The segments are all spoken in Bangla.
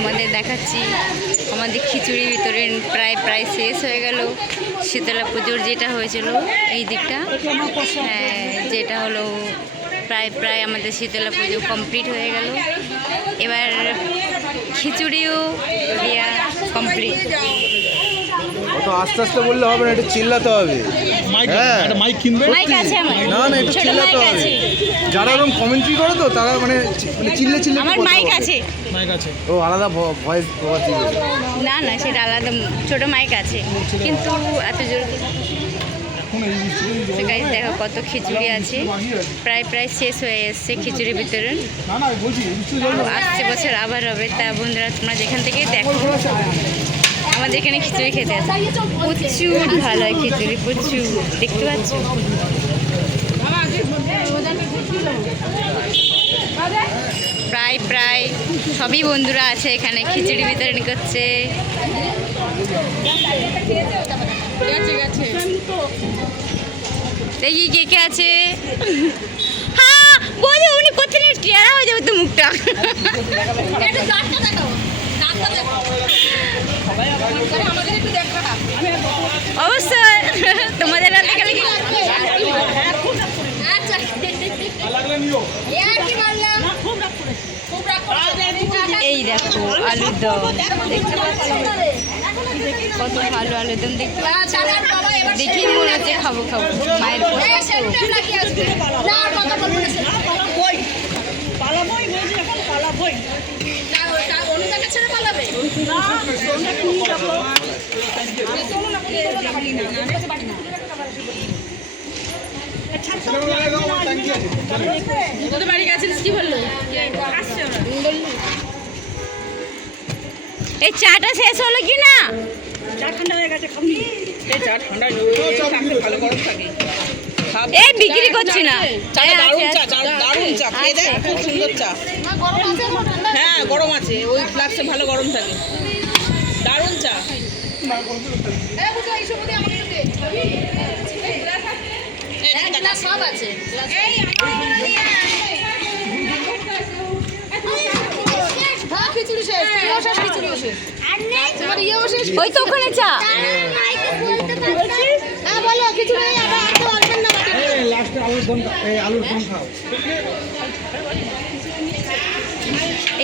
তোমাদের দেখাচ্ছি আমাদের খিচুড়ি বিতরণ প্রায় শেষ হয়ে গেল। শীতলা পুজোর যেটা হয়েছিল এই দিকটা, হ্যাঁ, যেটা হলো প্রায় আমাদের শীতলা পুজো কমপ্লিট হয়ে গেল। এবার খিচুড়িও দেওয়া কমপ্লিট। অত আস্তে আস্তে বললে হবে না, একটু চিল্লাতে হবে। হ্যাঁ, মাইক আছে আমার, না না, একটু ছোট চিল্লাতে মাইক হবে। আছে। যারা এরকম কমেন্ট্রি করে তো তারা মানে চিল্লে আমার মাইক আছে। ও আলাদা ভয়েস দিবে। না না, সেটা আলাদা ছোট মাইক আছে, কিন্তু এত জোর গাইস দেখো কত খিচুড়ি আছে। প্রায় শেষ হয়ে এসছে খিচুড়ি বিতরণ। আসছে বছর আবার হবে। তা বন্ধুরা তোমরা যেখান থেকে দেখো আমাদের এখানে খিচুড়ি খেতে আসে, প্রচুর ভালো হয় খিচুড়ি, প্রচুর। দেখতে পাচ্ছ প্রায় সবই বন্ধুরা আছে এখানে খিচুড়ি বিতরণ করছে। দেখি কে কে আছে। হ্যাঁ বলি, উনি কোথায় টেরা হয়ে যাবে তো মুখটা। অবশ্যই তোমাদের এই দেখো আলুর দম, দেখতে পাচ্ছ কত ভালো আলুর দম, দেখতে পাচ্ছ। দেখি মনে হচ্ছে খাবো মায়ের এই চাটা শেষ হলো কি না? এই বিক্রি করছি না। হ্যাঁ গরম আছে, ওই ফ্লাক্সে ভালো গরম থাকে, দারুণ চা। সব আছে। ওই তো ওখানে চা।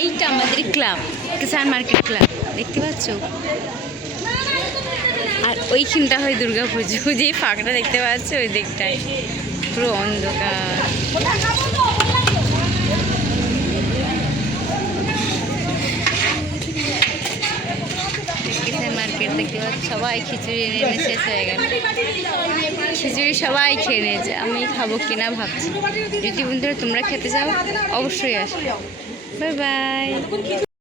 এইটা আমাদের ক্লাব, কিষান মার্কেট ক্লাব, দেখতে পাচ্ছ। আর ওইখানটা হয় দুর্গা পুজো, যে ফাঁকটা দেখতে পাচ্ছ ওই দিকটায় পুরো অন্ধকার। মার্কেট দেখতে পাচ্ছি সবাই খিচুড়ি এনে শেষ হয়ে গেল। খিচুড়ি সবাই খেয়ে নিয়েছে, আমি খাবো কিনা ভাবছি। যদি বন্ধুরা তোমরা খেতে চাও অবশ্যই আসো। Bye bye.